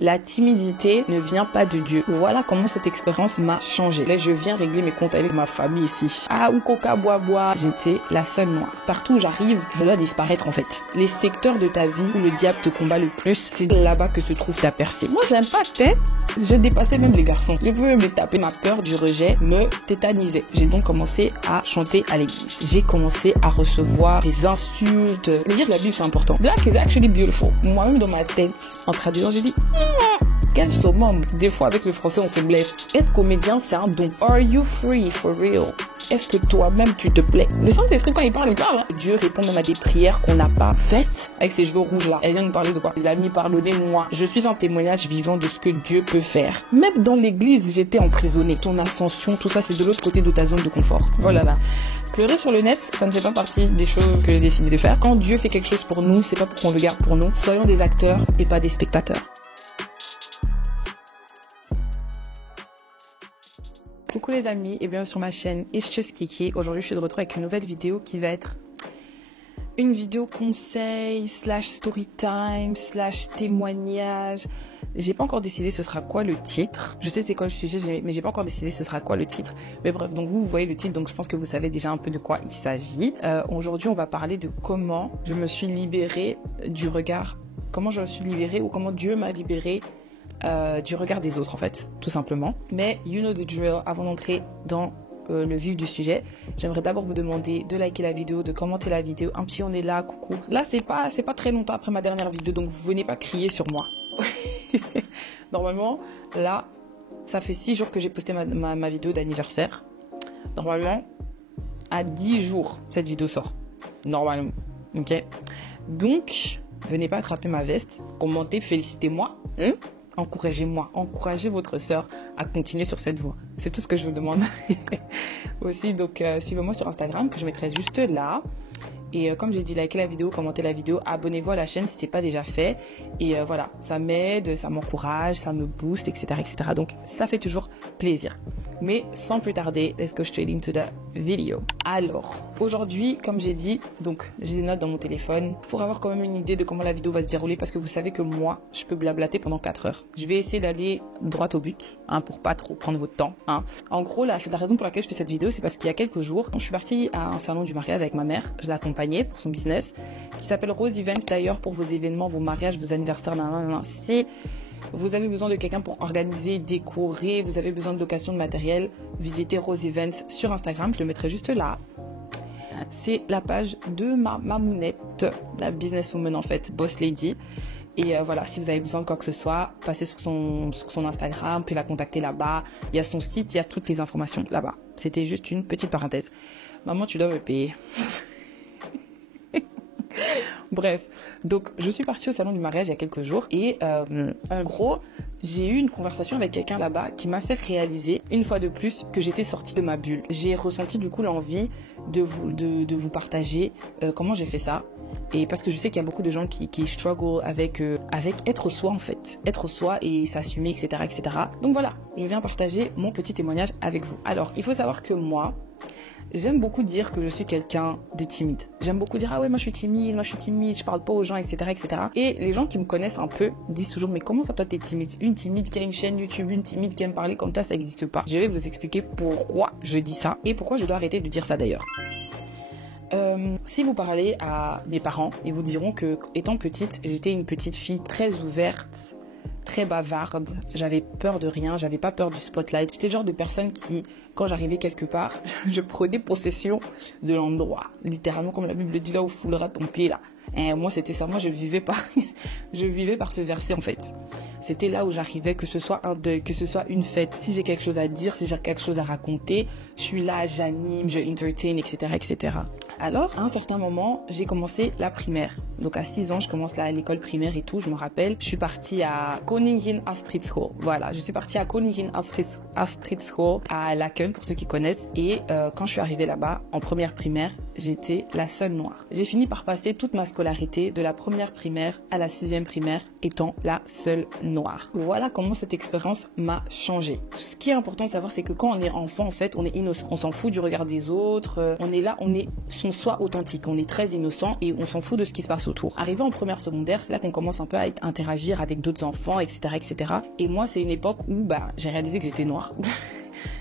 La timidité ne vient pas de Dieu. Voilà comment cette expérience m'a changé. Là, je viens régler mes comptes avec ma famille ici. Ah, ou coca, bois. J'étais la seule noire. Partout où j'arrive, je dois disparaître en fait. Les secteurs de ta vie où le diable te combat le plus, c'est là-bas que se trouve ta percée. Moi, j'aime pas je dépassais même les garçons. Je pouvais me les taper. Ma peur du rejet me tétanisait. J'ai donc commencé à chanter à l'église. J'ai commencé à recevoir des insultes. Lire la Bible, c'est important. Black is actually beautiful. Moi-même, dans ma tête, en traduisant, j'ai dit quel summum. Des fois, avec le français, on se blesse. Être comédien, c'est un don. Are you free for real? Est-ce que toi-même, tu te plais? Le Saint-Esprit, quand il parle, Dieu répond même à des prières qu'on n'a pas faites avec ses cheveux rouges là. Elle vient nous parler de quoi? Les amis, pardonnez-moi. Je suis un témoignage vivant de ce que Dieu peut faire. Même dans l'église, j'étais emprisonnée. Ton ascension, tout ça, c'est de l'autre côté de ta zone de confort. Oh là là. Pleurer sur le net, ça ne fait pas partie des choses que j'ai décidé de faire. Quand Dieu fait quelque chose pour nous, c'est pas pour qu'on le garde pour nous. Soyons des acteurs et pas des spectateurs. Coucou les amis et bienvenue sur ma chaîne It's Just Kiki. Aujourd'hui je suis de retour avec une nouvelle vidéo qui va être une vidéo conseil / story time / témoignage. J'ai pas encore décidé ce sera quoi le titre. Je sais c'est quoi le sujet mais j'ai pas encore décidé ce sera quoi le titre. Mais bref, donc vous voyez le titre, donc je pense que vous savez déjà un peu de quoi il s'agit. Aujourd'hui on va parler de comment je me suis libérée du regard, comment je me suis libérée ou comment Dieu m'a libérée du regard des autres en fait, tout simplement. Mais you know the drill. Avant d'entrer dans le vif du sujet, j'aimerais d'abord vous demander de liker la vidéo, de commenter la vidéo, un petit on est là, coucou. Là c'est pas très longtemps après ma dernière vidéo, donc vous venez pas crier sur moi. Normalement là ça fait 6 jours que j'ai posté ma vidéo d'anniversaire. Normalement à 10 jours cette vidéo sort, normalement, ok. Donc venez pas attraper ma veste, commentez, félicitez-moi, encouragez-moi, encouragez votre sœur à continuer sur cette voie. C'est tout ce que je vous demande. Aussi, donc suivez-moi sur Instagram que je mettrai juste là. Et comme j'ai dit, likez la vidéo, commentez la vidéo, abonnez-vous à la chaîne si ce n'est pas déjà fait. Et voilà, ça m'aide, ça m'encourage, ça me booste, etc., etc. Donc ça fait toujours plaisir. Mais sans plus tarder, let's go straight into the video. Alors, aujourd'hui, comme j'ai dit, donc j'ai des notes dans mon téléphone pour avoir quand même une idée de comment la vidéo va se dérouler, parce que vous savez que moi, je peux blablater pendant 4 heures. Je vais essayer d'aller droit au but, pour pas trop prendre votre temps. En gros, la raison pour laquelle je fais cette vidéo, c'est parce qu'il y a quelques jours, je suis partie à un salon du mariage avec ma mère. Je l'ai accompagnée pour son business, qui s'appelle Rose Events d'ailleurs, pour vos événements, vos mariages, vos anniversaires, si vous avez besoin de quelqu'un pour organiser, décorer, vous avez besoin de location de matériel, visitez Rose Events sur Instagram, je le mettrai juste là. C'est la page de ma mamounette, la businesswoman en fait, boss lady. Et voilà, si vous avez besoin de quoi que ce soit, passez sur son Instagram, puis la contacter là-bas. Il y a son site, il y a toutes les informations là-bas. C'était juste une petite parenthèse. Maman, tu dois me payer. Bref, donc je suis partie au salon du mariage il y a quelques jours et en gros j'ai eu une conversation avec quelqu'un là-bas qui m'a fait réaliser une fois de plus que j'étais sortie de ma bulle. J'ai ressenti du coup l'envie de vous partager comment j'ai fait ça, et parce que je sais qu'il y a beaucoup de gens qui struggle avec être soi en fait, être soi et s'assumer, etc., etc. Donc voilà, je viens partager mon petit témoignage avec vous. Alors il faut savoir que moi, j'aime beaucoup dire que je suis quelqu'un de timide. J'aime beaucoup dire, ah ouais, moi je suis timide, je parle pas aux gens, etc., etc. Et les gens qui me connaissent un peu disent toujours, mais comment ça toi t'es timide? Une timide qui a une chaîne YouTube, une timide qui aime parler comme toi, ça n'existe pas. Je vais vous expliquer pourquoi je dis ça et pourquoi je dois arrêter de dire ça d'ailleurs. Si vous parlez à mes parents, ils vous diront que étant petite, j'étais une petite fille très ouverte, très bavarde, j'avais peur de rien, j'avais pas peur du spotlight. J'étais le genre de personne qui, quand j'arrivais quelque part, je prenais possession de l'endroit. Littéralement, comme la Bible dit, là où foulera ton pied là. Et moi, c'était ça. Moi, je vivais par ce verset en fait. C'était là où j'arrivais, que ce soit un deuil, que ce soit une fête. Si j'ai quelque chose à dire, si j'ai quelque chose à raconter, je suis là, j'anime, je entertain, etc., etc. Alors, à un certain moment, j'ai commencé la primaire. Donc, à 6 ans, je commence là à l'école primaire et tout. Je me rappelle, je suis partie à Koningin Astrid School. Voilà, je suis partie à Koningin Astrid School à Laken, pour ceux qui connaissent. Et quand je suis arrivée là-bas, en première primaire, j'étais la seule noire. J'ai fini par passer toute ma scolarité, de la première primaire à la 6e primaire, étant la seule noire. Voilà comment cette expérience m'a changé. Ce qui est important de savoir, c'est que quand on est enfant, en fait, on est innocent. On s'en fout du regard des autres. On est là, on est son on soit authentique, on est très innocent et on s'en fout de ce qui se passe autour. Arrivé en première secondaire, c'est là qu'on commence un peu à interagir avec d'autres enfants, etc., etc. Et moi, c'est une époque où j'ai réalisé que j'étais noire.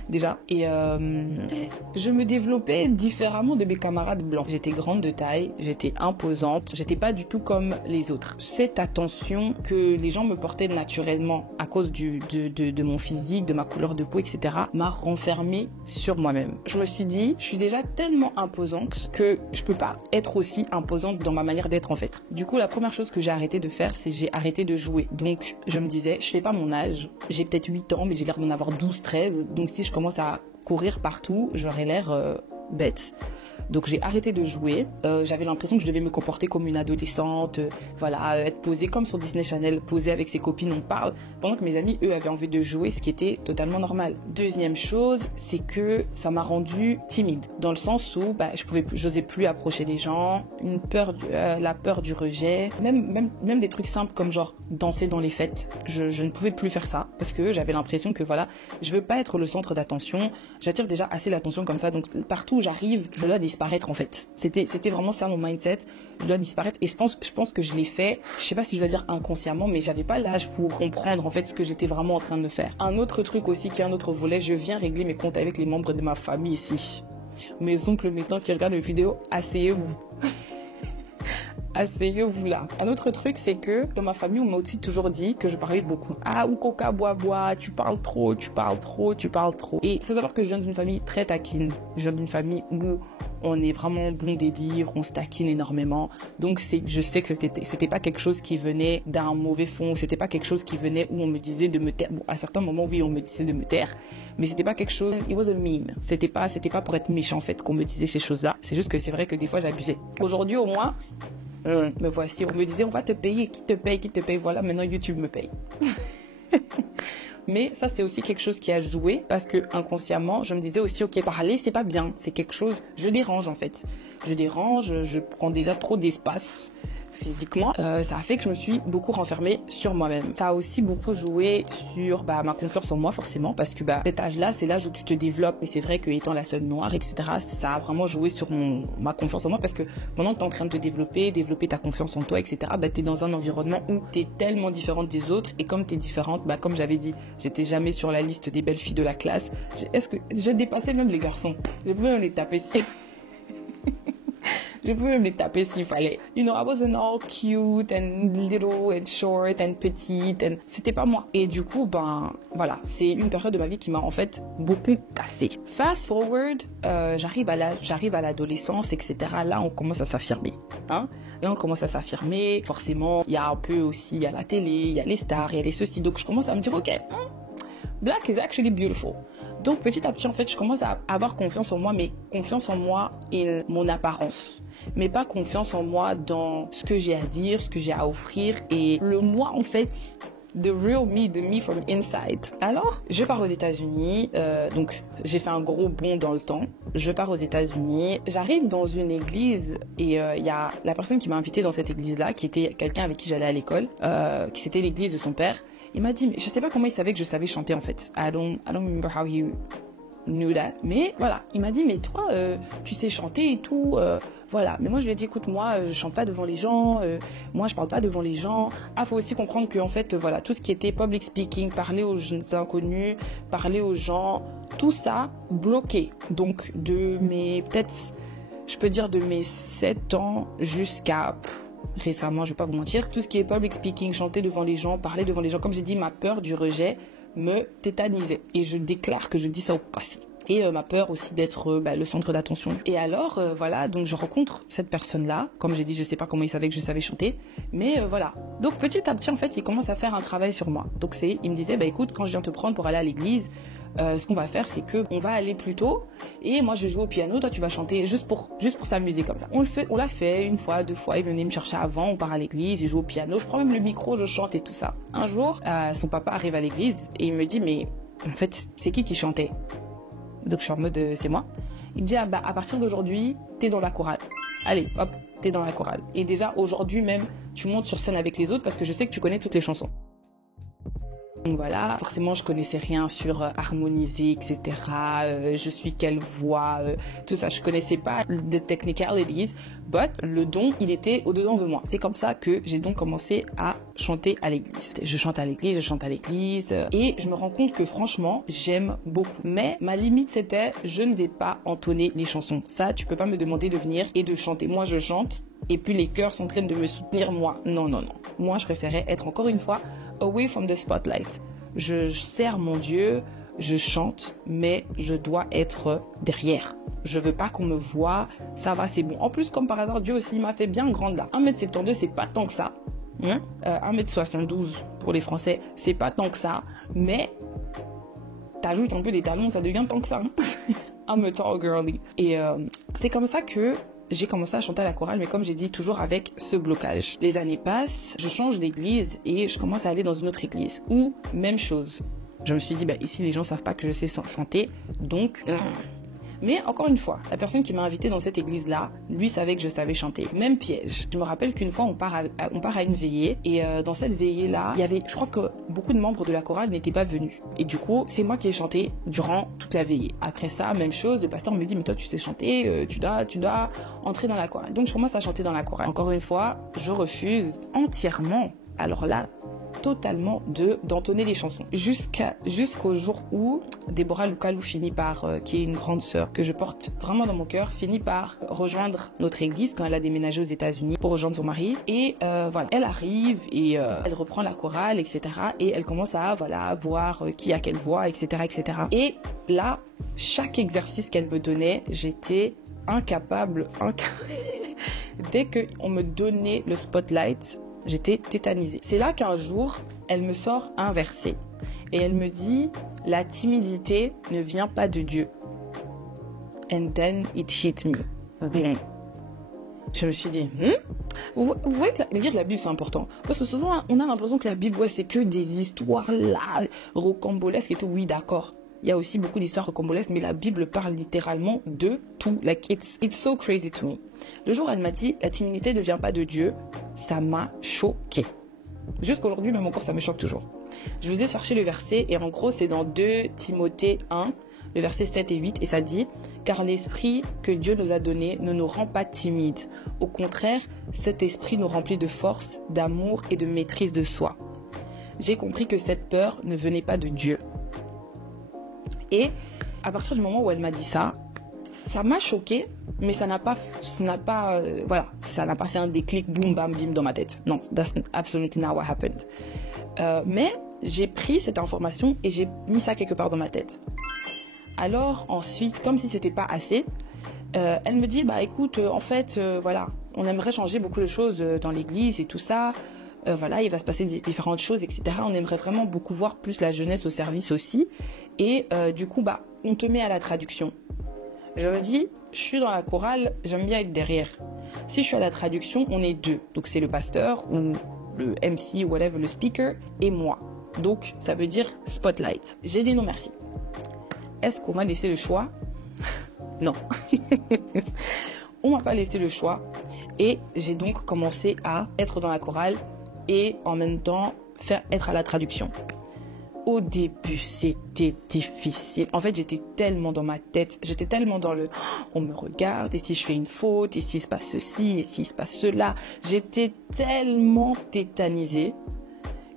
Déjà. Et je me développais différemment de mes camarades blancs. J'étais grande de taille, j'étais imposante, j'étais pas du tout comme les autres. Cette attention que les gens me portaient naturellement à cause de mon physique, de ma couleur de peau, etc. m'a renfermée sur moi-même. Je me suis dit, je suis déjà tellement imposante que je peux pas être aussi imposante dans ma manière d'être en fait. Du coup, la première chose que j'ai arrêté de faire, c'est j'ai arrêté de jouer. Donc, je me disais, je fais pas mon âge, j'ai peut-être 8 ans, mais j'ai l'air d'en avoir 12, 13. Donc, si je commence à courir partout, j'aurais l'air bête. Donc j'ai arrêté de jouer. J'avais l'impression que je devais me comporter comme une adolescente, être posée comme sur Disney Channel, posée avec ses copines, on parle, pendant que mes amis, eux, avaient envie de jouer, ce qui était totalement normal. Deuxième chose, c'est que ça m'a rendue timide, dans le sens où j'osais plus approcher les gens, la peur du rejet, même des trucs simples comme genre danser dans les fêtes. Je ne pouvais plus faire ça parce que j'avais l'impression que je veux pas être le centre d'attention. J'attire déjà assez l'attention comme ça, donc partout où j'arrive, je dois disparaître en fait. C'était vraiment ça mon mindset. Je dois disparaître et je pense que je l'ai fait. Je sais pas si je dois dire inconsciemment, mais j'avais pas l'âge pour comprendre en fait ce que j'étais vraiment en train de faire. Un autre truc aussi qui est un autre volet, je viens régler mes comptes avec les membres de ma famille ici. Mes oncles, mes tantes qui regardent les vidéos, asseyez-vous. Asseyez-vous là. Un autre truc, c'est que dans ma famille, on m'a aussi toujours dit que je parlais beaucoup. Ah, ou coca, bois, tu parles trop. Et il faut savoir que je viens d'une famille très taquine. Je viens d'une famille où on est vraiment bon délire, on se taquine énormément. Donc je sais que c'était pas quelque chose qui venait d'un mauvais fond, c'était pas quelque chose qui venait où on me disait de me taire. Bon, à certains moments, oui, on me disait de me taire, mais c'était pas quelque chose, it was a meme. C'était pas pour être méchant en fait qu'on me disait ces choses-là. C'est juste que c'est vrai que des fois j'abusais. Aujourd'hui au moins, me voici, on me disait on va te payer, qui te paye, voilà, maintenant YouTube me paye. Mais ça, c'est aussi quelque chose qui a joué parce que inconsciemment, je me disais aussi, ok, parler, c'est pas bien. C'est quelque chose, je dérange en fait. Je prends déjà trop d'espace physiquement. Ça a fait que je me suis beaucoup renfermée sur moi-même. Ça a aussi beaucoup joué sur ma confiance en moi forcément parce que cet âge-là, c'est l'âge où tu te développes. Et c'est vrai que étant la seule noire, etc., ça a vraiment joué sur ma confiance en moi parce que pendant que tu es en train de te développer ta confiance en toi, etc., tu es dans un environnement où tu es tellement différente des autres et comme tu es différente, comme j'avais dit, j'étais jamais sur la liste des belles filles de la classe. Est-ce que je dépassais même les garçons? Je pouvais même les taper si... Je pouvais me les taper s'il fallait. You know, I wasn't all cute and little and short and petite and c'était pas moi. Et du coup, voilà, c'est une période de ma vie qui m'a en fait beaucoup cassée. Fast forward, j'arrive à l'adolescence, etc. Là, on commence à s'affirmer. Là, on commence à s'affirmer. Forcément, il y a un peu aussi, il y a la télé, il y a les stars, il y a les ceci. Donc, je commence à me dire, ok, black is actually beautiful. Donc, petit à petit, en fait, je commence à avoir confiance en moi, mais confiance en moi et mon apparence. Mais pas confiance en moi dans ce que j'ai à dire, ce que j'ai à offrir et le moi, en fait, the real me, the me from inside. Alors, je pars aux États-Unis, donc j'ai fait un gros bond dans le temps. Je pars aux États-Unis, j'arrive dans une église et il y a la personne qui m'a invitée dans cette église-là, qui était quelqu'un avec qui j'allais à l'école, qui c'était l'église de son père. Il m'a dit, mais je sais pas comment il savait que je savais chanter en fait. I don't remember how he knew that. Mais voilà, il m'a dit, mais toi, tu sais chanter et tout. Voilà, mais moi je lui ai dit, écoute, moi je chante pas devant les gens, moi je parle pas devant les gens. Faut aussi comprendre que en fait, voilà, tout ce qui était public speaking, parler aux inconnus, parler aux gens, tout ça bloqué. Donc de mes, peut-être, je peux dire de mes 7 ans jusqu'à récemment, je vais pas vous mentir, tout ce qui est public speaking, chanter devant les gens, parler devant les gens, comme j'ai dit, ma peur du rejet me tétanisait. Et je déclare que je dis ça au passé. Et ma peur aussi d'être le centre d'attention. Et alors, voilà, donc je rencontre cette personne-là. Comme j'ai dit, je sais pas comment il savait que je savais chanter. Mais voilà. Donc petit à petit, en fait, il commence à faire un travail sur moi. Donc il me disait, écoute, quand je viens te prendre pour aller à l'église, ce qu'on va faire, c'est que on va aller plus tôt. Et moi, je vais jouer au piano, toi, tu vas chanter juste pour s'amuser comme ça. On l'a fait une fois, 2 fois. Il venait me chercher avant, on part à l'église, il joue au piano. Je prends même le micro, je chante et tout ça. Un jour, son papa arrive à l'église et il me dit, mais en fait, c'est qui chantait? Donc je suis en mode c'est moi. Il me dit à partir d'aujourd'hui t'es dans la chorale. Allez hop, t'es dans la chorale. Et déjà aujourd'hui même tu montes sur scène avec les autres parce que je sais que tu connais toutes les chansons. Donc voilà, forcément je connaissais rien sur harmoniser, etc. Je suis quelle voix, tout ça, je connaissais pas de technicalities, but le don, il était au-dedans de moi. C'est comme ça que j'ai donc commencé à chanter à l'église. Je chante à l'église, et je me rends compte que franchement, j'aime beaucoup. Mais ma limite c'était, je ne vais pas entonner les chansons. Ça, tu peux pas me demander de venir et de chanter. Moi, je chante, et puis les chœurs sont en train de me soutenir, moi. Non. Moi, je préférais être encore une fois away from the spotlight. Je sers mon Dieu, je chante, mais je dois être derrière. Je veux pas qu'on me voie, ça va, c'est bon. En plus, comme par hasard, Dieu aussi m'a fait bien grande là. 1m72, c'est pas tant que ça. 1m72 pour les Français, c'est pas tant que ça. Mais t'ajoutes un peu des talons, ça devient tant que ça. I'm a tall girly. Et c'est comme ça que j'ai commencé à chanter à la chorale, mais comme j'ai dit, toujours avec ce blocage. Les années passent, je change d'église et je commence à aller dans une autre église. Où, même chose. Je me suis dit, ici, les gens savent pas que je sais chanter, donc... Mais encore une fois, la personne qui m'a invitée dans cette église-là, lui savait que je savais chanter. Même piège. Je me rappelle qu'une fois, on part à une veillée. Et dans cette veillée-là, il y avait, je crois que beaucoup de membres de la chorale n'étaient pas venus. Et du coup, c'est moi qui ai chanté durant toute la veillée. Après ça, même chose, le pasteur me dit, mais toi, tu sais chanter, tu dois entrer dans la chorale. Donc, je commence à chanter dans la chorale. Encore une fois, je refuse entièrement. Alors là, totalement d'entonner les chansons jusqu'au jour où Déborah Lukalou finit par qui est une grande sœur que je porte vraiment dans mon cœur, finit par rejoindre notre église quand elle a déménagé aux États-Unis pour rejoindre son mari. Et voilà, elle arrive et elle reprend la chorale, etc. Et elle commence à voir qui a quelle voix, etc. Et là, chaque exercice qu'elle me donnait, j'étais incapable. Dès qu'on me donnait le spotlight, j'étais tétanisée. C'est là qu'un jour, elle me sort un verset. Et elle me dit, la timidité ne vient pas de Dieu. And then it hit me. Je me suis dit, Vous voyez que lire la Bible, c'est important. Parce que souvent, on a l'impression que la Bible, c'est que des histoires là, rocambolesques et tout. Oui, d'accord. Il y a aussi beaucoup d'histoires rocambolesques, mais la Bible parle littéralement de tout. Like, it's so crazy to me. Le jour où elle m'a dit, la timidité ne vient pas de Dieu, ça m'a choqué. Jusqu'aujourd'hui, même encore, ça me choque toujours. Je vous ai cherché le verset, et en gros, c'est dans 2 Timothée 1, le verset 7 et 8, et ça dit, « Car l'esprit que Dieu nous a donné ne nous rend pas timides. Au contraire, cet esprit nous remplit de force, d'amour et de maîtrise de soi. J'ai compris que cette peur ne venait pas de Dieu. » Et à partir du moment où elle m'a dit ça, ça m'a choqué, mais ça n'a pas fait un déclic boum bam bim dans ma tête. Non, that's absolutely not what happened. Mais j'ai pris cette information et j'ai mis ça quelque part dans ma tête. Alors ensuite, comme si c'était pas assez, elle me dit écoute, en fait on aimerait changer beaucoup de choses dans l'église et tout ça. Il va se passer différentes choses, etc. On aimerait vraiment beaucoup voir plus la jeunesse au service aussi. Et du coup, on te met à la traduction. Je me dis, je suis dans la chorale, j'aime bien être derrière. Si je suis à la traduction, on est 2. Donc c'est le pasteur ou le MC, whatever, le speaker, et moi. Donc ça veut dire spotlight. J'ai dit non merci. Est-ce qu'on m'a laissé le choix? Non. On m'a pas laissé le choix. Et j'ai donc commencé à être dans la chorale et en même temps être à la traduction. Au début, c'était difficile. En fait, j'étais tellement dans ma tête. J'étais tellement dans le « on me regarde, et si je fais une faute, et s'il se passe ceci, et s'il se passe cela ». J'étais tellement tétanisée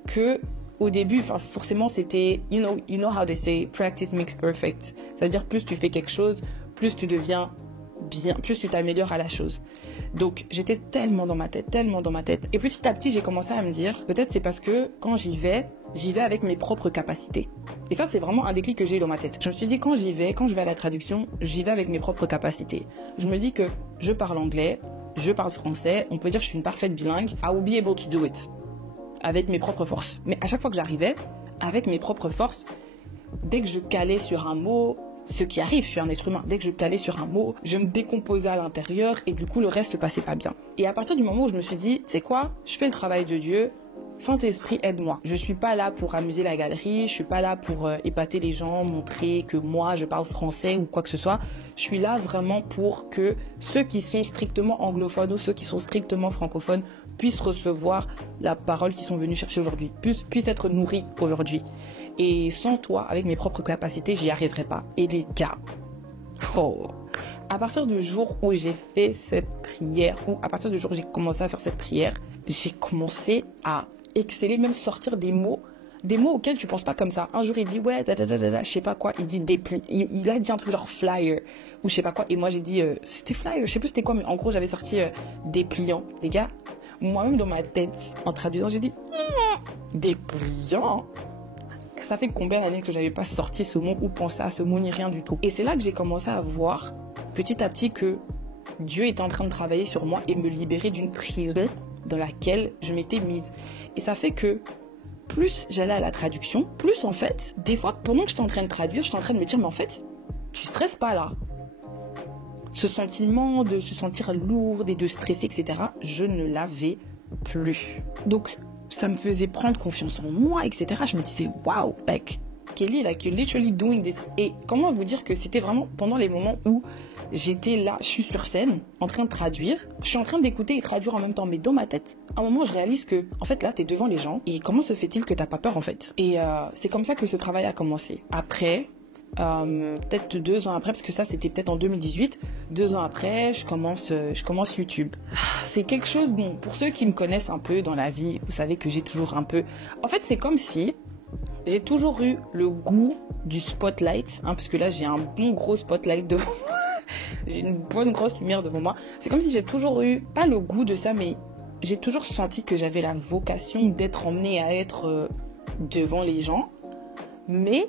que au début, forcément, c'était « you know how they say, practice makes perfect ». C'est-à-dire, plus tu fais quelque chose, plus tu deviens bien, plus tu t'améliores à la chose. Donc, j'étais tellement dans ma tête. Et petit à petit, j'ai commencé à me dire, peut-être c'est parce que quand j'y vais avec mes propres capacités. Et ça, c'est vraiment un déclic que j'ai eu dans ma tête. Je me suis dit, quand je vais à la traduction, j'y vais avec mes propres capacités. Je me dis que je parle anglais, je parle français, on peut dire que je suis une parfaite bilingue. I will be able to do it. Avec mes propres forces. Mais à chaque fois que j'arrivais, avec mes propres forces, dès que je calais sur un mot, ce qui arrive, je suis un être humain. Dès que je calais sur un mot, je me décomposais à l'intérieur et du coup, le reste se passait pas bien. Et à partir du moment où je me suis dit, c'est quoi? Je fais le travail de Dieu. Saint-Esprit, aide-moi. Je suis pas là pour amuser la galerie. Je suis pas là pour épater les gens, montrer que moi, je parle français ou quoi que ce soit. Je suis là vraiment pour que ceux qui sont strictement anglophones ou ceux qui sont strictement francophones puissent recevoir la parole qu'ils sont venus chercher aujourd'hui, puissent être nourris aujourd'hui. Et sans toi, avec mes propres capacités, j'y arriverai pas. Et les gars, à partir du jour où j'ai fait cette prière, ou à partir du jour où j'ai commencé à faire cette prière, j'ai commencé à exceller, même sortir des mots auxquels tu penses pas comme ça. Un jour, il dit, ouais, je sais pas quoi, il dit il a dit un truc genre flyer, ou je sais pas quoi, et moi j'ai dit, c'était flyer, je sais plus c'était quoi, mais en gros, j'avais sorti dépliant. Les gars, moi-même dans ma tête, en traduisant, j'ai dit, dépliant. Ça fait combien d'années que j'avais pas sorti ce mot ou pensé à ce mot ni rien du tout. Et c'est là que j'ai commencé à voir petit à petit que Dieu était en train de travailler sur moi et me libérer d'une prison dans laquelle je m'étais mise. Et ça fait que plus j'allais à la traduction, plus en fait, des fois pendant que j'étais en train de traduire, j'étais en train de me dire mais en fait, tu stresses pas là. Ce sentiment de se sentir lourde et de stresser, etc., je ne l'avais plus. Donc ça me faisait prendre confiance en moi, etc. Je me disais, wow, like, Kelly, like, you're literally doing this. Et comment vous dire que c'était vraiment pendant les moments où j'étais là, je suis sur scène, en train de traduire, je suis en train d'écouter et traduire en même temps, mais dans ma tête, à un moment, je réalise que, en fait, là, t'es devant les gens, et comment se fait-il que t'as pas peur, en fait? Et c'est comme ça que ce travail a commencé. Après, peut-être 2 ans après, parce que ça c'était peut-être en 2018, 2 ans après je commence YouTube. C'est quelque chose, bon, pour ceux qui me connaissent un peu dans la vie, vous savez que j'ai toujours un peu, en fait c'est comme si j'ai toujours eu le goût du spotlight, parce que là j'ai un bon gros spotlight devant moi, j'ai une bonne grosse lumière devant moi, c'est comme si j'ai toujours eu, pas le goût de ça, mais j'ai toujours senti que j'avais la vocation d'être emmenée à être devant les gens, mais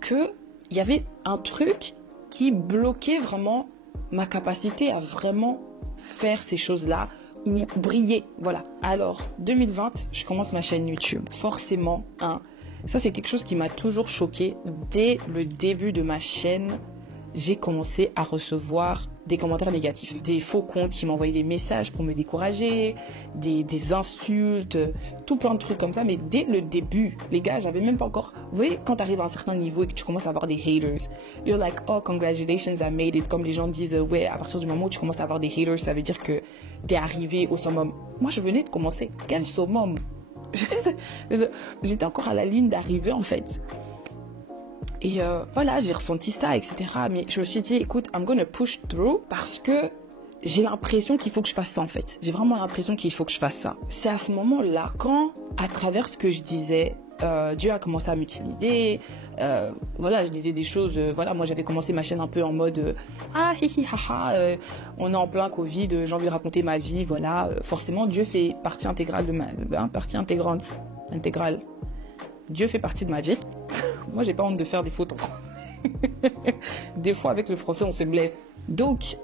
que il y avait un truc qui bloquait vraiment ma capacité à vraiment faire ces choses-là ou briller. Voilà. Alors, 2020, je commence ma chaîne YouTube. Forcément, ça c'est quelque chose qui m'a toujours choquée. Dès le début de ma chaîne, j'ai commencé à recevoir des commentaires négatifs, des faux comptes qui m'envoyaient des messages pour me décourager, des insultes, tout plein de trucs comme ça. Mais dès le début, les gars, j'avais même pas encore... Vous voyez, quand tu arrives à un certain niveau et que tu commences à avoir des haters, you're like, oh, congratulations, I made it. Comme les gens disent, ouais, à partir du moment où tu commences à avoir des haters, ça veut dire que t'es arrivé au summum. Moi, je venais de commencer. Quel summum? J'étais encore à la ligne d'arrivée, en fait. Et voilà, j'ai ressenti ça, etc. Mais je me suis dit, écoute, I'm gonna push through parce que j'ai l'impression qu'il faut que je fasse ça, en fait. J'ai vraiment l'impression qu'il faut que je fasse ça. C'est à ce moment-là, quand, à travers ce que je disais, Dieu a commencé à m'utiliser. Voilà, je disais des choses. Voilà, moi, j'avais commencé ma chaîne un peu en mode ah, hi, hi, ha, ha, on est en plein Covid, j'ai envie de raconter ma vie. Voilà, forcément, Dieu fait partie intégrale de ma... partie intégrante. Intégrale. Dieu fait partie de ma vie. Moi, j'ai pas honte de faire des fautes en français. Des fois, avec le français, on se blesse. Donc,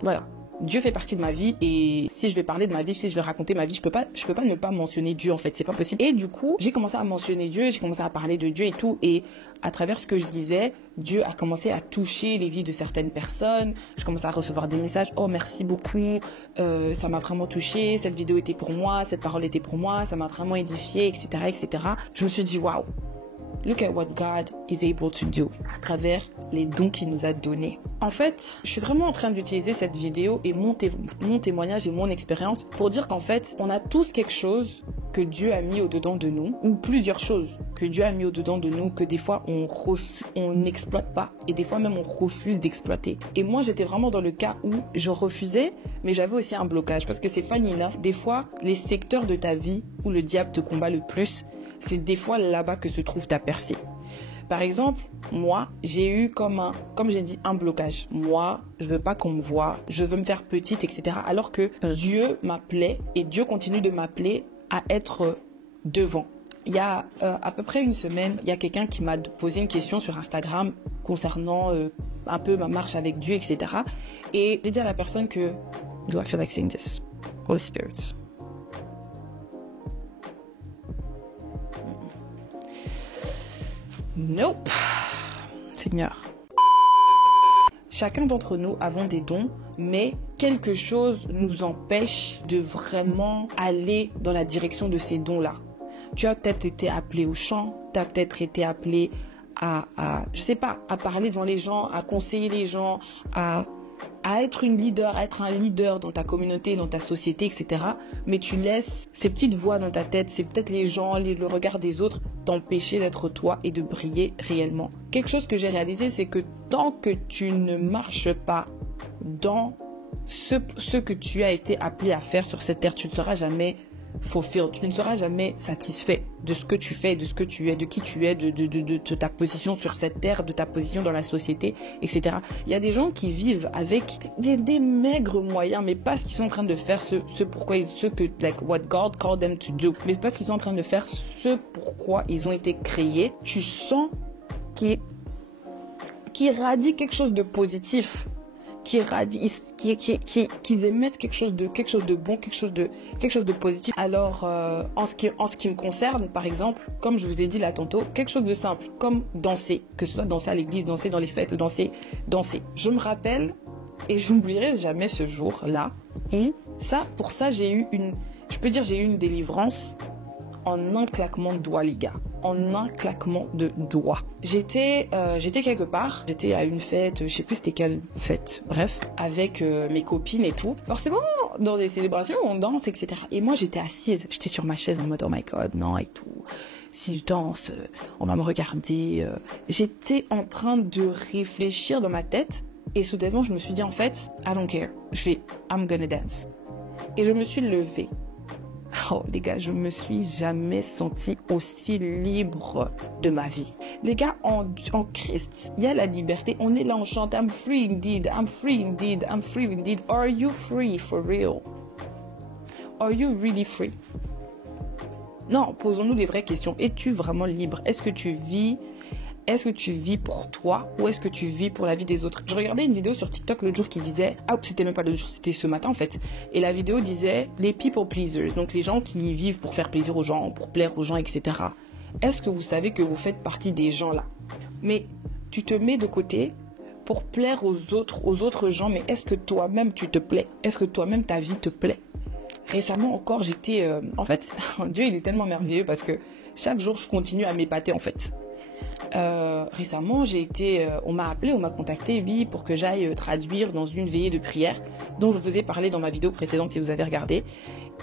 voilà. Dieu fait partie de ma vie et si je vais parler de ma vie, si je vais raconter ma vie, je peux pas ne pas mentionner Dieu, en fait. C'est pas possible. Et du coup, j'ai commencé à mentionner Dieu, j'ai commencé à parler de Dieu et tout. Et à travers ce que je disais, Dieu a commencé à toucher les vies de certaines personnes. Je commençais à recevoir des messages. Oh, merci beaucoup. Ça m'a vraiment touché. Cette vidéo était pour moi. Cette parole était pour moi. Ça m'a vraiment édifié, etc., etc. Je me suis dit, waouh. Look at what God is able to do à travers les dons qu'il nous a donnés. En fait, je suis vraiment en train d'utiliser cette vidéo et mon témoignage et mon expérience pour dire qu'en fait, on a tous quelque chose que Dieu a mis au-dedans de nous, ou plusieurs choses que Dieu a mis au-dedans de nous, que des fois on n'exploite pas et des fois même on refuse d'exploiter. Et moi, j'étais vraiment dans le cas où je refusais, mais j'avais aussi un blocage parce que c'est funny enough. Des fois, les secteurs de ta vie où le diable te combat le plus, c'est des fois là-bas que se trouve ta percée. Par exemple, moi, j'ai eu comme j'ai dit, un blocage. Moi, je veux pas qu'on me voie, je veux me faire petite, etc. Alors que Dieu m'appelait et Dieu continue de m'appeler à être devant. Il y a à peu près une semaine, il y a quelqu'un qui m'a posé une question sur Instagram concernant un peu ma marche avec Dieu, etc. Et j'ai dit à la personne que, do I feel like saying this? Holy Spirit. Nope. Seigneur. Chacun d'entre nous avons des dons, mais quelque chose nous empêche de vraiment aller dans la direction de ces dons-là. Tu as peut-être été appelé au chant, tu as peut-être été appelé à je sais pas, à parler devant les gens, à conseiller les gens, à à être une leader, à être un leader dans ta communauté, dans ta société, etc. Mais tu laisses ces petites voix dans ta tête, c'est peut-être les gens, le regard des autres, t'empêcher d'être toi et de briller réellement. Quelque chose que j'ai réalisé, c'est que tant que tu ne marches pas dans ce que tu as été appelé à faire sur cette terre, tu ne seras jamais fulfilled, tu ne seras jamais satisfait de ce que tu fais, de ce que tu es, de qui tu es, de ta position sur cette terre, de ta position dans la société, etc. Il y a des gens qui vivent avec des maigres moyens, mais pas ce qu'ils sont en train de faire, like what God called them to do, mais pas ce qu'ils sont en train de faire, ce pourquoi ils ont été créés. Tu sens qu'ils radient quelque chose de positif, qu'ils émettent quelque chose de bon, quelque chose de positif. Alors, en ce qui me concerne, par exemple, comme je vous ai dit là tantôt, quelque chose de simple, comme danser, que ce soit danser à l'église, danser dans les fêtes, danser. Je me rappelle, et je n'oublierai jamais ce jour-là, pour ça, j'ai eu une délivrance en un claquement de doigts, les gars. En un claquement de doigts. J'étais quelque part. J'étais à une fête, je sais plus c'était quelle fête. Bref, avec mes copines et tout. Forcément, dans des célébrations, on danse, etc. Et moi, j'étais assise. J'étais sur ma chaise en mode, oh my god, non, et tout. Si je danse, on va me regarder. J'étais en train de réfléchir dans ma tête. Et soudainement, je me suis dit, en fait, I don't care. I'm gonna dance. Et je me suis levée. Oh les gars, je me suis jamais sentie aussi libre de ma vie. Les gars, en Christ, il y a la liberté. On est là, on chante I'm free indeed, I'm free indeed, I'm free indeed. Are you free for real? Are you really free? Non, posons-nous les vraies questions. Es-tu vraiment libre? Est-ce que tu vis pour toi ou est-ce que tu vis pour la vie des autres? Je regardais une vidéo sur TikTok l'autre jour qui disait, c'était même pas l'autre jour, c'était ce matin en fait. Et la vidéo disait les people pleasers, donc les gens qui vivent pour faire plaisir aux gens, pour plaire aux gens, etc. Est-ce que vous savez que vous faites partie des gens là? Mais tu te mets de côté pour plaire aux autres gens, mais est-ce que toi-même tu te plais? Est-ce que toi-même ta vie te plaît? Récemment encore, j'étais... en fait, Dieu il est tellement merveilleux parce que chaque jour je continue à m'épater en fait. Récemment, on m'a appelé, on m'a contacté, oui, pour que j'aille traduire dans une veillée de prière dont je vous ai parlé dans ma vidéo précédente si vous avez regardé.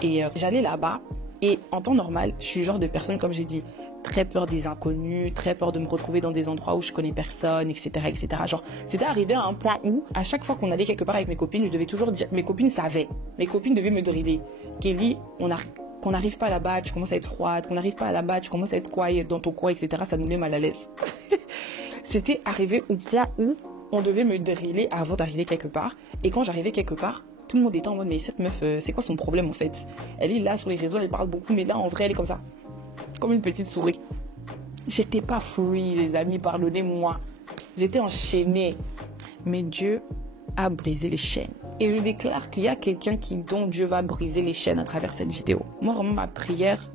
Et j'allais là-bas et en temps normal, je suis le genre de personne, comme j'ai dit, très peur des inconnus, très peur de me retrouver dans des endroits où je connais personne, etc., etc. Genre, c'était arrivé à un point où, à chaque fois qu'on allait quelque part avec mes copines, je devais toujours dire, mes copines savaient, mes copines devaient me driller. Kelly, qu'on n'arrive pas là-bas, tu commences à être froide, qu'on n'arrive pas là-bas, tu commences à être quiet dans ton coin, etc. Ça nous met mal à l'aise. C'était arrivé au point où on devait me driller avant d'arriver quelque part. Et quand j'arrivais quelque part, tout le monde était en mode, mais cette meuf, c'est quoi son problème en fait? Elle est là sur les réseaux, elle parle beaucoup, mais là en vrai, elle est comme ça. Comme une petite souris. J'étais pas free, les amis, pardonnez-moi. J'étais enchaînée. Mais Dieu a brisé les chaînes. Et je déclare qu'il y a quelqu'un dont Dieu va briser les chaînes à travers cette vidéo. Moi, vraiment, ma prière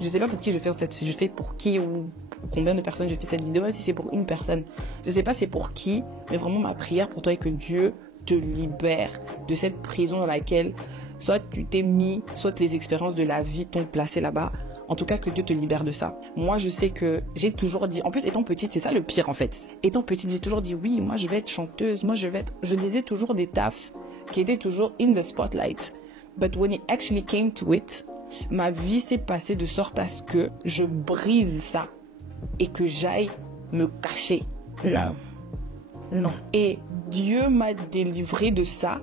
je sais pas pour qui je fais pour qui ou combien de personnes je fais cette vidéo, même si c'est pour une personne. Je sais pas c'est pour qui, mais vraiment ma prière pour toi est que Dieu te libère de cette prison dans laquelle soit tu t'es mis, soit les expériences de la vie t'ont placé là-bas. En tout cas, que Dieu te libère de ça. Moi, je sais que j'ai toujours dit, en plus, étant petite, c'est ça le pire, en fait. Étant petite, j'ai toujours dit, oui, moi, je vais être chanteuse. Je disais toujours des tafs qui étaient toujours in the spotlight. But when it actually came to it, ma vie s'est passée de sorte à ce que je brise ça et que j'aille me cacher là. Non. Et Dieu m'a délivré de ça.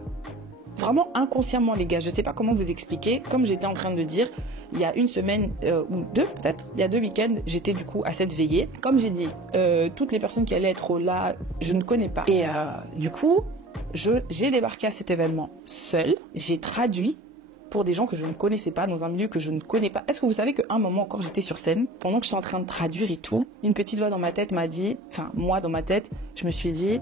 Vraiment inconsciemment, les gars. Je sais pas comment vous expliquer. Comme j'étais en train de dire, il y a une semaine ou deux, peut-être, il y a 2 week-ends, j'étais du coup à cette veillée. Comme j'ai dit, toutes les personnes qui allaient être là, je ne connais pas. Et du coup, j'ai débarqué à cet événement seule. J'ai traduit pour des gens que je ne connaissais pas, dans un milieu que je ne connais pas. Est-ce que vous savez qu'à un moment encore, j'étais sur scène, pendant que j'étais en train de traduire et tout, une petite voix dans ma tête m'a dit, enfin, moi dans ma tête, je me suis dit,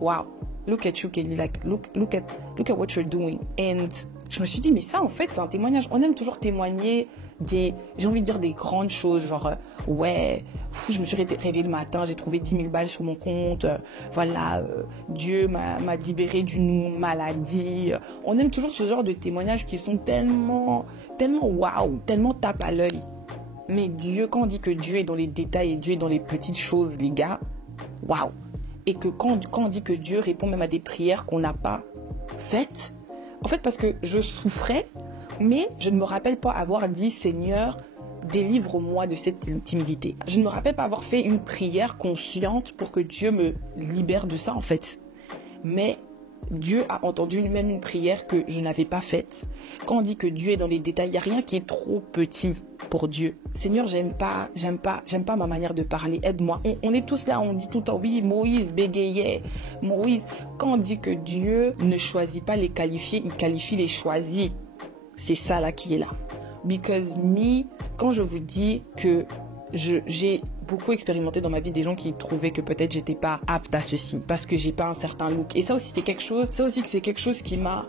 wow, look at you, Kelly, like, look at what you're doing. And je me suis dit, mais ça, en fait, c'est un témoignage. On aime toujours témoigner j'ai envie de dire des grandes choses, genre, je me suis réveillée le matin, j'ai trouvé 10 000 balles sur mon compte, Dieu m'a libérée d'une maladie. On aime toujours ce genre de témoignages qui sont tellement waouh, tellement tape à l'œil. Mais Dieu, quand on dit que Dieu est dans les détails et Dieu est dans les petites choses, les gars, waouh. et que quand on dit que Dieu répond même à des prières qu'on n'a pas faites, en fait, parce que je souffrais, mais je ne me rappelle pas avoir dit, Seigneur, délivre-moi de cette timidité. Je ne me rappelle pas avoir fait une prière consciente pour que Dieu me libère de ça, en fait. Mais Dieu a entendu même une prière que je n'avais pas faite. Quand on dit que Dieu est dans les détails, il n'y a rien qui est trop petit pour Dieu. Seigneur, j'aime pas ma manière de parler, aide-moi. On est tous là, on dit tout le temps, oui, Moïse bégayait, Moïse. Quand on dit que Dieu ne choisit pas les qualifiés, il qualifie les choisis. C'est ça là qui est là. Because me, quand je vous dis que j'ai beaucoup expérimenté dans ma vie des gens qui trouvaient que peut-être j'étais pas apte à ceci parce que j'ai pas un certain look, et ça aussi c'est quelque chose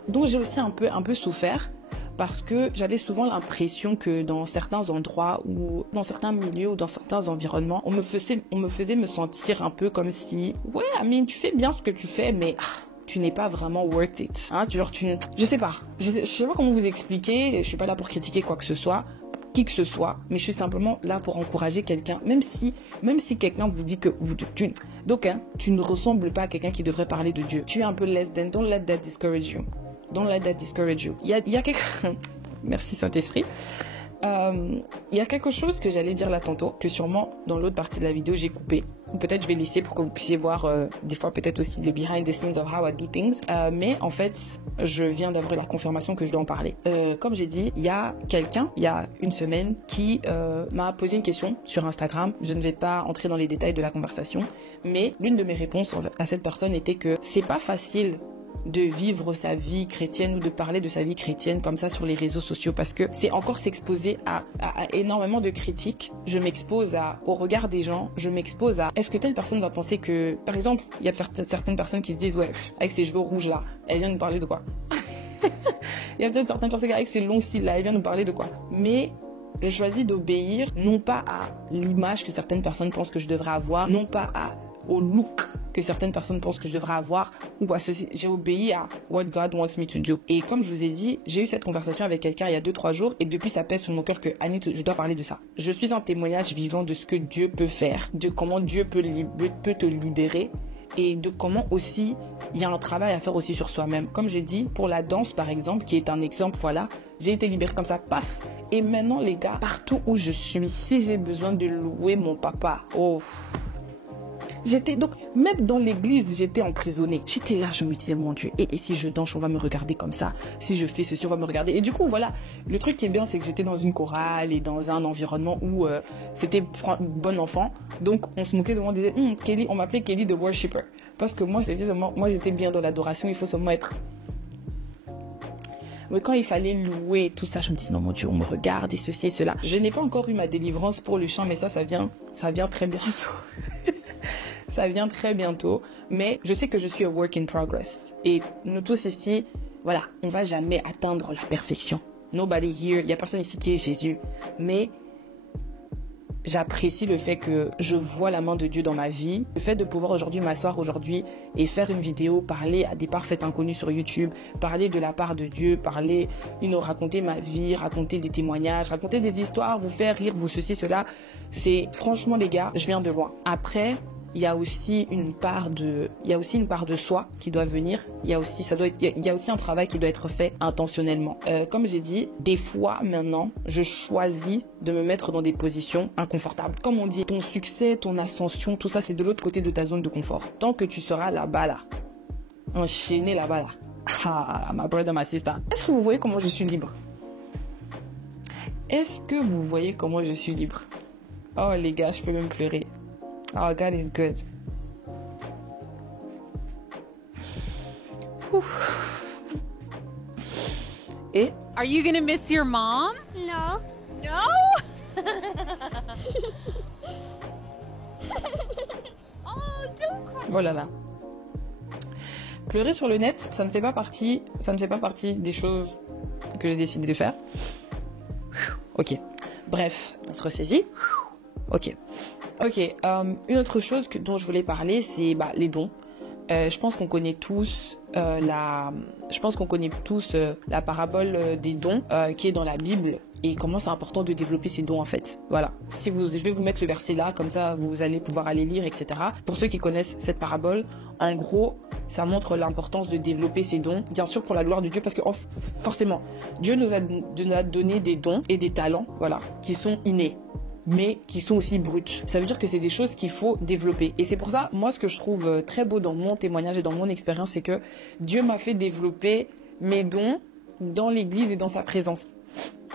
dont j'ai aussi un peu souffert, parce que j'avais souvent l'impression que dans certains endroits ou dans certains milieux ou dans certains environnements, on me faisait me sentir un peu comme si ouais, Amine, tu fais bien ce que tu fais, mais tu n'es pas vraiment worth it. Hein, je sais pas comment vous expliquer. Je suis pas là pour critiquer quoi que ce soit, qui que ce soit, mais je suis simplement là pour encourager quelqu'un, même si quelqu'un vous dit que tu ne ressembles pas à quelqu'un qui devrait parler de Dieu. Tu es un peu less than. Don't let that discourage you. Don't let that discourage you. Il y a quelque... Merci Saint-Esprit. Il y a quelque chose que j'allais dire là tantôt, que sûrement dans l'autre partie de la vidéo j'ai coupé, ou peut-être je vais laisser pour que vous puissiez voir des fois peut-être aussi le behind the scenes of how I do things, mais en fait je viens d'avoir la confirmation que je dois en parler. Comme j'ai dit, il y a quelqu'un il y a une semaine qui m'a posé une question sur Instagram. Je ne vais pas entrer dans les détails de la conversation, mais l'une de mes réponses à cette personne était que c'est pas facile de vivre sa vie chrétienne ou de parler de sa vie chrétienne comme ça sur les réseaux sociaux, parce que c'est encore s'exposer à énormément de critiques. Je m'expose au regard des gens, je m'expose à est-ce que telle personne va penser que, par exemple, il y a certaines personnes qui se disent ouais, avec ses cheveux rouges là, elle vient nous parler de quoi? Il y a peut-être certaines personnes avec ses longs cils là, elle vient nous parler de quoi? Mais je choisis d'obéir non pas à l'image que certaines personnes pensent que je devrais avoir, non pas au look que certaines personnes pensent que je devrais avoir, ou à ceci. J'ai obéi à what God wants me to do. Et comme je vous ai dit, j'ai eu cette conversation avec quelqu'un il y a 2-3 jours, et depuis ça pèse sur mon cœur que Annie, je dois parler de ça. Je suis un témoignage vivant de ce que Dieu peut faire, de comment Dieu peut te libérer, et de comment aussi il y a un travail à faire aussi sur soi-même. Comme j'ai dit, pour la danse par exemple, qui est un exemple, voilà, j'ai été libérée comme ça, paf. Et maintenant les gars, partout où je suis, si j'ai besoin de louer mon papa, donc, même dans l'église, j'étais emprisonnée. J'étais là, je me disais, mon Dieu, et si je danse, on va me regarder comme ça. Si je fais ceci, on va me regarder. Et du coup, voilà, le truc qui est bien, c'est que j'étais dans une chorale et dans un environnement où c'était bon enfant. Donc, on se moquait de moi, on disait, Kelly, on m'appelait Kelly the worshipper. Parce que moi, j'étais bien dans l'adoration, il faut seulement être... Mais quand il fallait louer tout ça, je me dis non mon Dieu, on me regarde et ceci et cela. Je n'ai pas encore eu ma délivrance pour le chant, mais ça vient très bientôt. Ça vient très bientôt, mais je sais que je suis a work in progress. Et nous tous ici, voilà, on va jamais atteindre la perfection. Nobody here, il y a personne ici qui est Jésus, mais j'apprécie le fait que je vois la main de Dieu dans ma vie. Le fait de pouvoir m'asseoir aujourd'hui et faire une vidéo, parler à des parfaits inconnus sur YouTube, parler de la part de Dieu, raconter ma vie, raconter des témoignages, raconter des histoires, vous faire rire, vous ceci, cela. C'est, franchement les gars, je viens de loin. Après, il y a aussi une part de soi qui doit venir. Il y a aussi un travail qui doit être fait intentionnellement. Comme j'ai dit, des fois maintenant, je choisis de me mettre dans des positions inconfortables. Comme on dit, ton succès, ton ascension, tout ça, c'est de l'autre côté de ta zone de confort. Tant que tu seras là-bas, là, enchaîné là-bas, là. Ah, my brother, my sister. Est-ce que vous voyez comment je suis libre? Est-ce que vous voyez comment je suis libre? Oh les gars, je peux même pleurer. Oh, God is good. Et Are you gonna miss your mom? No. No? Oh, don't cry. oh là là. Pleurer sur le net, ça ne fait pas partie des choses que j'ai décidé de faire. Ok. Bref, on se ressaisit. Ok, une autre chose dont je voulais parler, c'est les dons. Je pense qu'on connaît tous la parabole des dons qui est dans la Bible. et comment c'est important de développer ses dons en fait. Voilà. Je vais vous mettre le verset là, comme ça vous allez pouvoir aller lire, etc. Pour ceux qui connaissent cette parabole, en gros, ça montre l'importance de développer ses dons, bien sûr pour la gloire de Dieu, parce que forcément, Dieu nous a donné des dons et des talents, voilà, qui sont innés, mais qui sont aussi bruts. Ça veut dire que c'est des choses qu'il faut développer. Et c'est pour ça, moi, ce que je trouve très beau dans mon témoignage et dans mon expérience, c'est que Dieu m'a fait développer mes dons dans l'église et dans sa présence.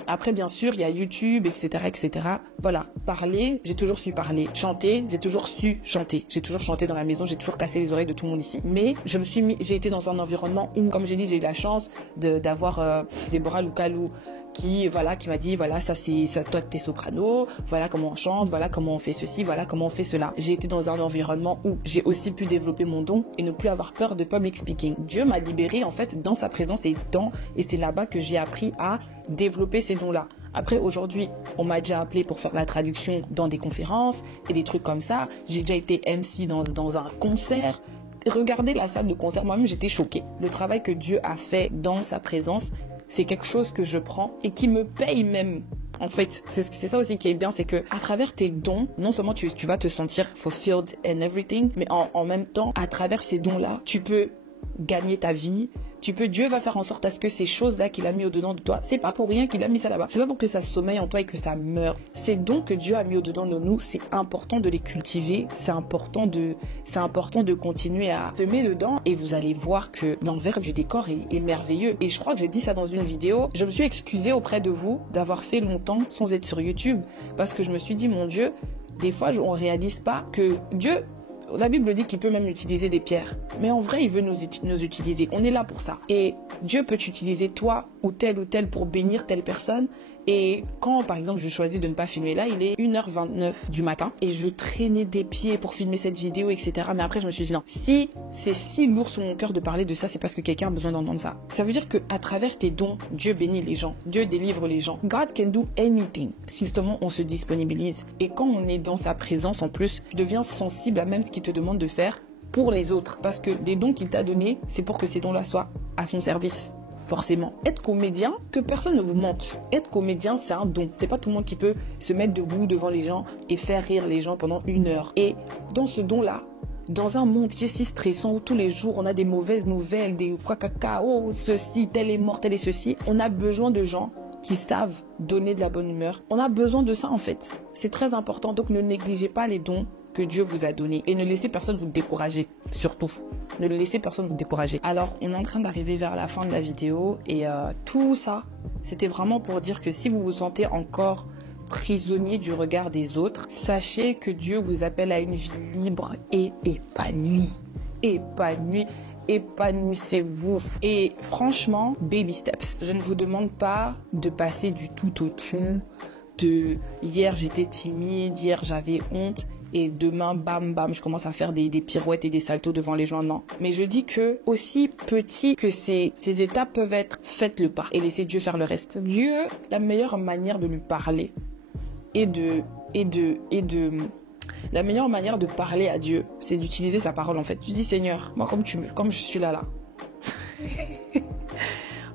Après, bien sûr, il y a YouTube, etc., etc. Voilà, parler, j'ai toujours su parler. Chanter, j'ai toujours su chanter. J'ai toujours chanté dans la maison, j'ai toujours cassé les oreilles de tout le monde ici. Mais j'ai été dans un environnement où, comme j'ai dit, j'ai eu la chance d'avoir Deborah Lukalou qui m'a dit, voilà, ça, toi, t'es soprano, voilà comment on chante, voilà comment on fait ceci, voilà comment on fait cela. J'ai été dans un environnement où j'ai aussi pu développer mon don et ne plus avoir peur de public speaking. Dieu m'a libérée, en fait, dans sa présence et c'est là-bas que j'ai appris à développer ces dons-là. Après, aujourd'hui, on m'a déjà appelé pour faire la traduction dans des conférences et des trucs comme ça. J'ai déjà été MC dans un concert. Regardez la salle de concert, moi-même, j'étais choquée. Le travail que Dieu a fait dans sa présence, c'est quelque chose que je prends et qui me paye même. En fait, c'est ça aussi qui est bien, c'est que à travers tes dons, non seulement tu vas te sentir fulfilled and everything, mais en même temps, à travers ces dons-là, tu peux gagner ta vie. Dieu va faire en sorte à ce que ces choses-là qu'il a mis au-dedans de toi, c'est pas pour rien qu'il a mis ça là-bas. C'est pas pour que ça sommeille en toi et que ça meure. Ces dons que Dieu a mis au-dedans de nous, c'est important de les cultiver, c'est important de continuer à semer dedans et vous allez voir que l'envers du décor est merveilleux. Et je crois que j'ai dit ça dans une vidéo. Je me suis excusée auprès de vous d'avoir fait longtemps sans être sur YouTube parce que je me suis dit, mon Dieu, des fois on réalise pas que Dieu, la Bible dit qu'il peut même utiliser des pierres. Mais en vrai, il veut nous utiliser. On est là pour ça. Et Dieu peut t'utiliser toi ou tel pour bénir telle personne. Et quand, par exemple, je choisis de ne pas filmer là, il est 1h29 du matin et je traînais des pieds pour filmer cette vidéo, etc. Mais après, je me suis dit non, si c'est si lourd sur mon cœur de parler de ça, c'est parce que quelqu'un a besoin d'entendre ça. Ça veut dire qu'à travers tes dons, Dieu bénit les gens. Dieu délivre les gens. God can do anything. Si justement on se disponibilise. Et quand on est dans sa présence, en plus, tu deviens sensible à même ce qu'il te demande de faire pour les autres. Parce que les dons qu'il t'a donnés, c'est pour que ces dons-là soient à son service. Forcément. Être comédien, que personne ne vous mente. Être comédien, c'est un don. C'est pas tout le monde qui peut se mettre debout devant les gens et faire rire les gens pendant 1 heure. Et dans ce don-là, dans un monde qui est si stressant où tous les jours on a des mauvaises nouvelles, des oh ceci, tel est mort, tel est ceci, on a besoin de gens qui savent donner de la bonne humeur. On a besoin de ça en fait. C'est très important. Donc ne négligez pas les dons que Dieu vous a donné et ne laissez personne vous décourager, surtout. Ne laissez personne vous décourager. Alors, on est en train d'arriver vers la fin de la vidéo et tout ça, c'était vraiment pour dire que si vous vous sentez encore prisonnier du regard des autres, sachez que Dieu vous appelle à une vie libre et épanouie. Épanouissez-vous. Et franchement, baby steps. Je ne vous demande pas de passer du tout au tout, de hier j'étais timide, hier j'avais honte, et demain, bam, bam, je commence à faire des pirouettes et des saltos devant les gens. Non. Mais je dis que, aussi petit que ces étapes peuvent être, faites le pas et laissez Dieu faire le reste. Dieu, la meilleure manière de lui parler la meilleure manière de parler à Dieu, c'est d'utiliser sa parole en fait. Tu dis Seigneur, moi comme je suis là.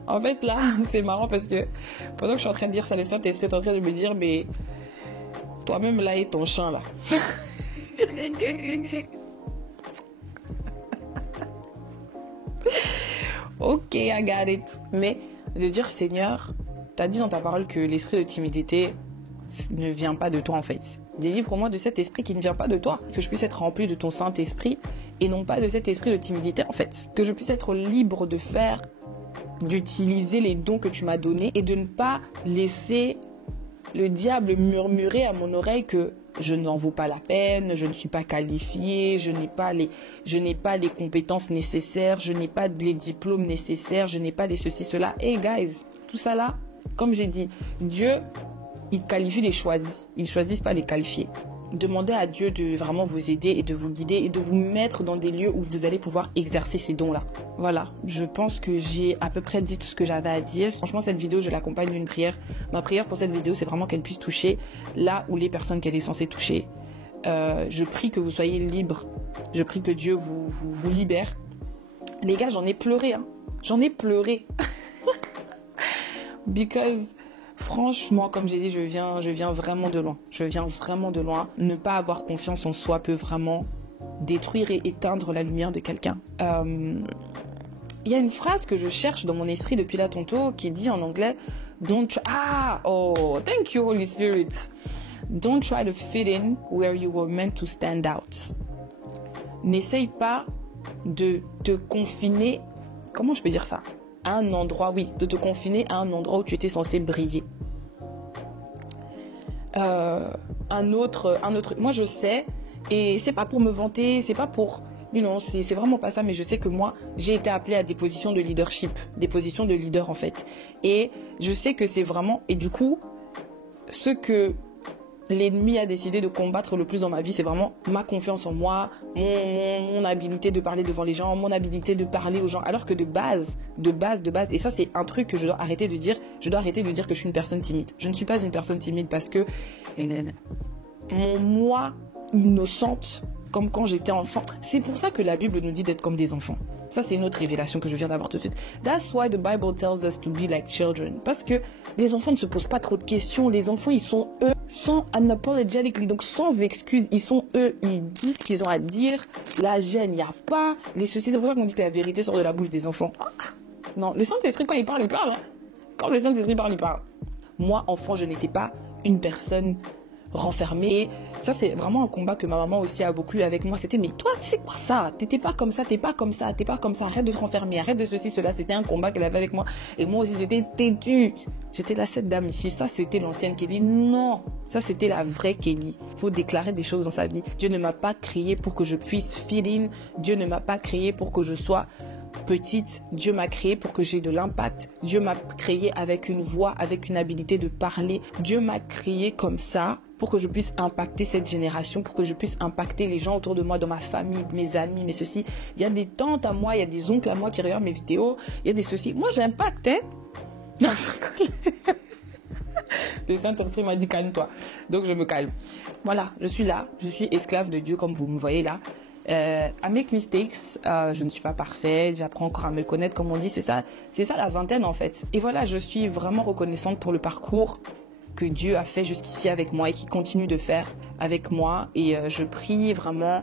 En fait là, c'est marrant parce que pendant que je suis en train de dire ça, le Saint-Esprit est en train de me dire, mais toi-même là est ton chien là. Ok, I got it. Mais de dire Seigneur, t'as dit dans ta parole que l'esprit de timidité ne vient pas de toi en fait. Délivre-moi de cet esprit qui ne vient pas de toi. Que je puisse être rempli de ton Saint-Esprit et non pas de cet esprit de timidité en fait. Que je puisse être libre de faire, d'utiliser les dons que tu m'as donnés et de ne pas laisser le diable murmurer à mon oreille que je n'en vaux pas la peine, je ne suis pas qualifiée, je n'ai pas les compétences nécessaires, je n'ai pas les diplômes nécessaires, je n'ai pas les ceci, cela. Hey guys, tout ça là, comme j'ai dit, Dieu, il qualifie les choisis, il ne choisit pas les qualifier. Demandez à Dieu de vraiment vous aider et de vous guider et de vous mettre dans des lieux où vous allez pouvoir exercer ces dons-là. Voilà, je pense que j'ai à peu près dit tout ce que j'avais à dire. Franchement, cette vidéo, je l'accompagne d'une prière. Ma prière pour cette vidéo, c'est vraiment qu'elle puisse toucher là où les personnes qu'elle est censée toucher. Je prie que vous soyez libres. Je prie que Dieu vous libère. Les gars, j'en ai pleuré. J'en ai pleuré. Because Franchement, comme j'ai dit, je viens vraiment de loin. Je viens vraiment de loin. Ne pas avoir confiance en soi peut vraiment détruire et éteindre la lumière de quelqu'un. Il y a une phrase que je cherche dans mon esprit depuis là tantôt qui dit en anglais thank you Holy Spirit. Don't try to fit in where you were meant to stand out. N'essaye pas de te confiner, comment je peux dire ça, à un endroit, de te confiner à un endroit où tu étais censé briller. Un autre, moi je sais, et c'est pas pour me vanter, c'est pas pour, c'est vraiment pas ça, mais je sais que moi, j'ai été appelée à des positions de leadership, des positions de leader en fait. Et je sais que c'est vraiment, et du coup, ce que l'ennemi a décidé de combattre le plus dans ma vie, c'est vraiment ma confiance en moi, mon habilité de parler devant les gens, mon habilité de parler aux gens. Alors que de base, et ça c'est un truc que je dois arrêter de dire, que je suis une personne timide. Je ne suis pas une personne timide parce que mon moi innocente, comme quand j'étais enfant, c'est pour ça que la Bible nous dit d'être comme des enfants. Ça, c'est une autre révélation que je viens d'avoir tout de suite. That's why the Bible tells us to be like children. Parce que les enfants ne se posent pas trop de questions. Les enfants, ils sont eux, sans unapologetically, donc sans excuses. Ils sont eux, ils disent ce qu'ils ont à dire. La gêne, il n'y a pas. Les ceci, c'est pour ça qu'on dit que la vérité sort de la bouche des enfants. Non, le Saint-Esprit, quand il parle, il parle. Quand le Saint-Esprit parle, il parle. Moi, enfant, je n'étais pas une personne renfermée. Et ça, c'est vraiment un combat que ma maman aussi a beaucoup eu avec moi. C'était, mais toi, c'est quoi ça? T'étais pas comme ça, t'es pas comme ça, arrête de te renfermer, arrête de ceci, cela. C'était un combat qu'elle avait avec moi. Et moi aussi, j'étais têtue. J'étais la cette dame ici. Ça, c'était l'ancienne Kelly. Non, ça, c'était la vraie Kelly. Il faut déclarer des choses dans sa vie. Dieu ne m'a pas créé pour que je puisse fit in. Dieu ne m'a pas créé pour que je sois petite. Dieu m'a créé pour que j'ai de l'impact. Dieu m'a créé avec une voix, avec une habilité de parler. Dieu m'a créé comme ça pour que je puisse impacter cette génération, pour que je puisse impacter les gens autour de moi, dans ma famille, mes amis, mes ceci. Il y a des tantes à moi, il y a des oncles à moi qui regardent mes vidéos, il y a des ceci. Moi, j'impacte, hein. Non, je rigole. Le Saint-Esprit m'a dit calme-toi. Donc, je me calme. Voilà, je suis là. Je suis esclave de Dieu, comme vous me voyez là. I make mistakes. Je ne suis pas parfaite. J'apprends encore à me connaître, comme on dit. C'est ça la vingtaine, en fait. Et voilà, je suis vraiment reconnaissante pour le parcours que Dieu a fait jusqu'ici avec moi et qui continue de faire avec moi. Et je prie vraiment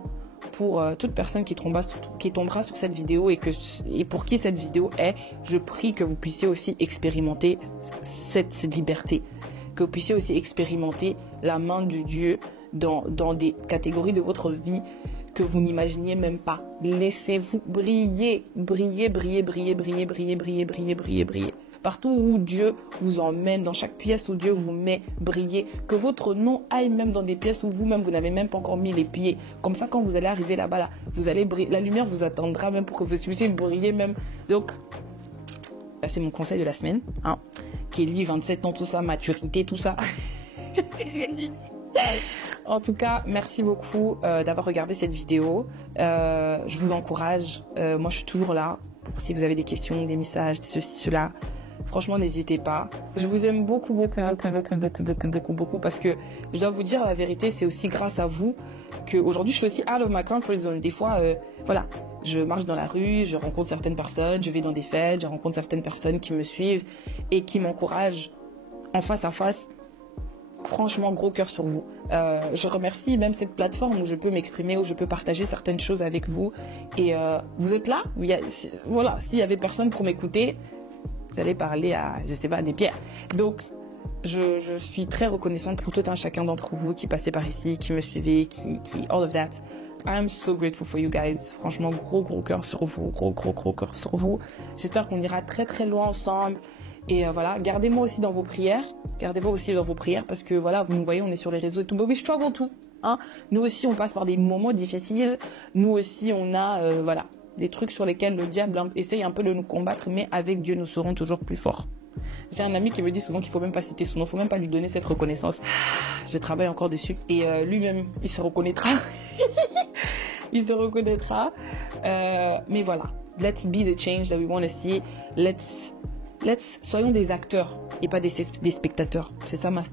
pour toute personne qui tombera sur cette vidéo et pour qui cette vidéo est. Je prie que vous puissiez aussi expérimenter cette liberté, que vous puissiez aussi expérimenter la main de Dieu dans des catégories de votre vie que vous n'imaginiez même pas. Laissez-vous briller, briller, briller, briller, briller, briller, briller, briller, briller, briller. Partout où Dieu vous emmène, dans chaque pièce où Dieu vous met, briller. Que votre nom aille même dans des pièces où vous-même, vous n'avez même pas encore mis les pieds. Comme ça, quand vous allez arriver là-bas, là, vous allez briller. La lumière vous attendra même pour que vous puissiez briller même. Donc, c'est mon conseil de la semaine. Hein. Kelly, 27 ans, tout ça, maturité, tout ça. En tout cas, merci beaucoup d'avoir regardé cette vidéo. Je vous encourage. Moi, je suis toujours là. Si vous avez des questions, des messages, ceci, cela. Franchement, n'hésitez pas. Je vous aime beaucoup, beaucoup, beaucoup, beaucoup, beaucoup, parce que je dois vous dire la vérité, c'est aussi grâce à vous qu'aujourd'hui, je suis aussi out of my comfort zone. Des fois, voilà, je marche dans la rue, je rencontre certaines personnes, je vais dans des fêtes, je rencontre certaines personnes qui me suivent et qui m'encouragent en face à face. Franchement, gros cœur sur vous. Je remercie même cette plateforme où je peux m'exprimer, où je peux partager certaines choses avec vous. Et vous êtes là. Voilà, s'il y avait personne pour m'écouter, vous allez parler à, je sais pas, des pierres. Donc, je suis très reconnaissante pour tout un chacun d'entre vous qui passait par ici, qui me suivait, qui all of that. I am so grateful for you guys. Franchement, gros cœur sur vous. Gros cœur sur vous. J'espère qu'on ira très très loin ensemble. Et voilà, gardez-moi aussi dans vos prières. Gardez-moi aussi dans vos prières parce que voilà, vous nous voyez, on est sur les réseaux et tout. But we struggle too. Hein? Nous aussi, on passe par des moments difficiles. Nous aussi, on a voilà, des trucs sur lesquels le diable essaye un peu de nous combattre. Mais avec Dieu, nous serons toujours plus forts. J'ai un ami qui me dit souvent qu'il ne faut même pas citer son nom. Il ne faut même pas lui donner cette reconnaissance. Je travaille encore dessus. Et lui-même, il se reconnaîtra. Il se reconnaîtra. Mais voilà. Let's be the change that we want to see. Soyons des acteurs et pas des spectateurs. C'est ça mon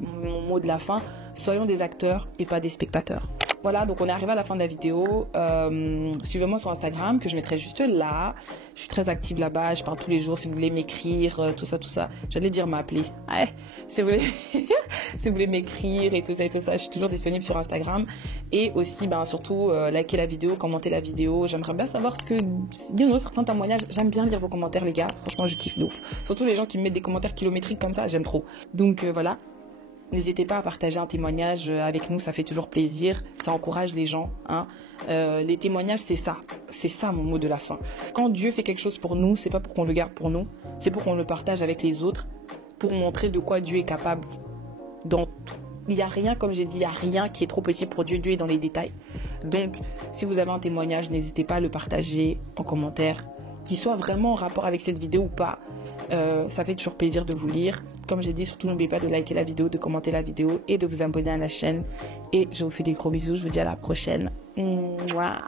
mot de la fin. Soyons des acteurs et pas des spectateurs. Voilà, donc on est arrivé à la fin de la vidéo. Suivez-moi sur Instagram, que je mettrai juste là. Je suis très active là-bas, je parle tous les jours. Si vous voulez m'écrire, tout ça. J'allais dire m'appeler. Ouais, si vous voulez, si vous voulez m'écrire et tout ça, je suis toujours disponible sur Instagram. Et aussi, surtout, likez la vidéo, commentez la vidéo. J'aimerais bien savoir ce que... Dis-nous certains témoignages. J'aime bien lire vos commentaires, les gars. Franchement, je kiffe de ouf. Surtout les gens qui me mettent des commentaires kilométriques comme ça, j'aime trop. Donc, voilà. N'hésitez pas à partager un témoignage avec nous, ça fait toujours plaisir, ça encourage les gens. Les témoignages, c'est ça mon mot de la fin. Quand Dieu fait quelque chose pour nous, c'est pas pour qu'on le garde pour nous, c'est pour qu'on le partage avec les autres, pour montrer de quoi Dieu est capable dans tout. Il n'y a rien, comme j'ai dit, il n'y a rien qui est trop petit pour Dieu. Dieu est dans les détails. Donc, si vous avez un témoignage, n'hésitez pas à le partager en commentaire, qu'il soit vraiment en rapport avec cette vidéo ou pas. Ça fait toujours plaisir de vous lire. Comme j'ai dit, surtout n'oubliez pas de liker la vidéo, de commenter la vidéo et de vous abonner à la chaîne. Et je vous fais des gros bisous. Je vous dis à la prochaine. Mouah.